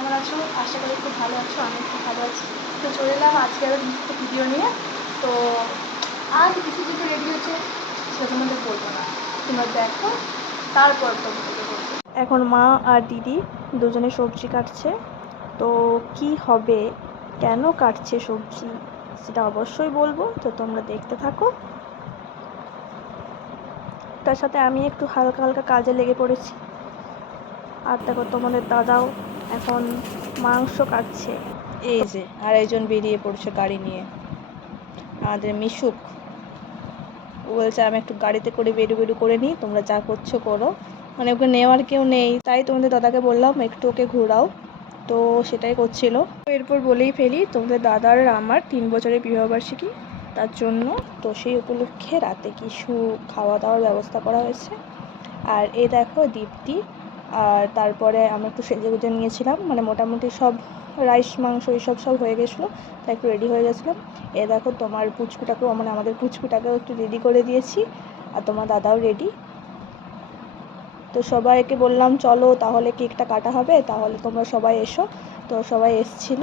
কেমন আছো? আশা করি খুব ভালো আছো আমি খুব ভালো আছি। তো চলে এলাম আজকে আরও একটা ভিডিও নিয়ে। তো আজ কিছু কিছু রেডি হচ্ছে সেটা তোমাদের বলব না। তোমরা দেখো, তারপর তোমাদেরকে বলব। এখন মা আর দিদি দুজনে সবজি কাটছে। তো কি হবে, কেন কাটছে সবজি, সেটা অবশ্যই বলব। তো তোমরা দেখতে থাকো। তার সাথে আমি একটু হালকা হালকা কাজে লেগে পড়েছি। আর দেখো তোমাদের দাদাও এখন মাংস কাটছে। এই যে আর একজন বেরিয়ে পড়ছে গাড়ি নিয়ে। আমাদের মিশুক। ও বলছে, আমি একটু গাড়িতে করে বেরু বেরু করে নিই, তোমরা যা করছ করো। মানে ওকে নেওয়ার কেউ নেই। তাই তোমাদের দাদাকে বললাম, একটু ওকে ঘোরাও। তো সেটাই করছিল। এরপর বলেই ফেলি, তোমাদের দাদার আমার তিন বছরের বিবাহবার্ষিকী তার জন্য তো সেই উপলক্ষে রাতে কিছু খাওয়া দাওয়ার ব্যবস্থা করা হয়েছে। আর এ দেখো, দীপ্তি আর তারপরে আমরা একটু সেজে গুজে নিয়েছিলাম মানে মোটামুটি সব রাইস, মাংস এইসব সব হয়ে গেছিল, তাই একটু রেডি হয়ে গেছিলাম। এ দেখো তোমার পুচকুটাকেও মানে আমাদের পুচকুটাকেও একটু রেডি করে দিয়েছি, আর তোমার দাদাও রেডি তো সবাইকে বললাম, চলো তাহলে কেকটা কাটা হবে, তাহলে তোমরা সবাই এসো। তো সবাই এসছিল।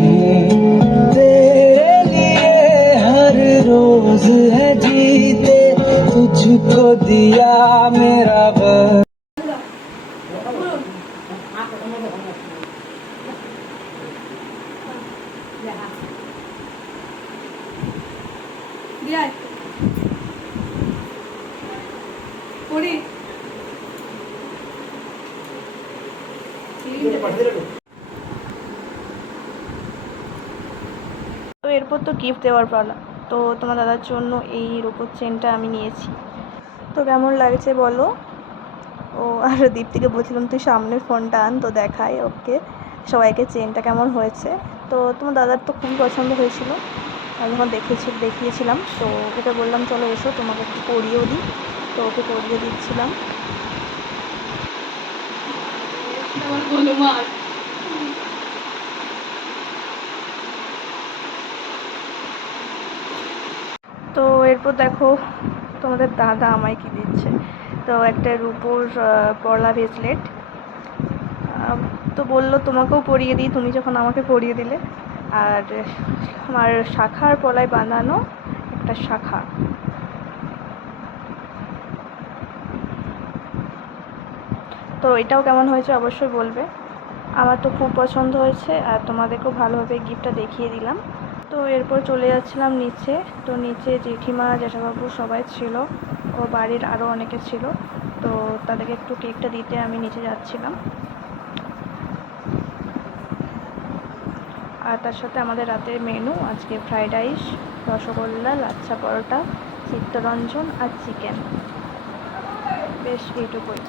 तुझको दिया मेरा बस দিয়াই পড়ি তো এরপর তো গিফট দেওয়ার পালা তো তোমার দাদার জন্য এই রূপোর চেনটা আমি নিয়েছি তো কেমন লাগছে বলো? ও, আর দীপ্তিকে বলছিলাম, তুই সামনের ফোনটা আন, তো দেখাই ওকে, সবাইকে চেনটা কেমন হয়েছে? তো তোমার দাদার তো খুবই পছন্দ হয়েছিল, আমি যখন দেখেছি, দেখিয়েছিলাম, তো ওকে বললাম, চলো এসো, তোমাকে একটু পরিয়েও দিই। তো ওকে পরিয়ে দিচ্ছিলাম। তো এরপর দেখো তোমাদের দাদা আমায় কি দিচ্ছে। তো একটা রূপোর পলা ব্রেসলেট তো বলল, তোমাকেও পরিয়ে দিই, তুমি যখন আমাকে পরিয়ে দিলে। আর আমার শাখার পলায় বাঁধানো একটা শাখা। তো এটাও কেমন হয়েছে অবশ্যই বলবে। আমার তো খুব পছন্দ হয়েছে, আর তোমাদেরকেও ভালোভাবে গিফটটা দেখিয়ে দিলাম। তো এরপর চলে যাচ্ছিলাম নিচে। তো নিচে জেঠিমা জ্যাঠাবাবু সবাই ছিল ও বাড়ির আরও অনেকে ছিল। তো তাদেরকে একটু কেকটা দিতে আমি নিচে যাচ্ছিলাম। আর তার সাথে আমাদের রাতের মেনু, আজকে ফ্রাইড রাইস, রসগোল্লা, লাচ্ছা পরোটা, চিত্তরঞ্জন আর চিকেন। বেশ, এইটুকুই।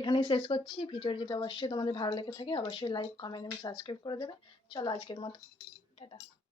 এখানেই শেষ করছি। ভিডিওটি যদি অবশ্যই তোমাদের ভালো লেগে থাকে, অবশ্যই লাইক, কমেন্ট এবং সাবস্ক্রাইব করে দেবে। চলো আজকের মতো। tarjeta.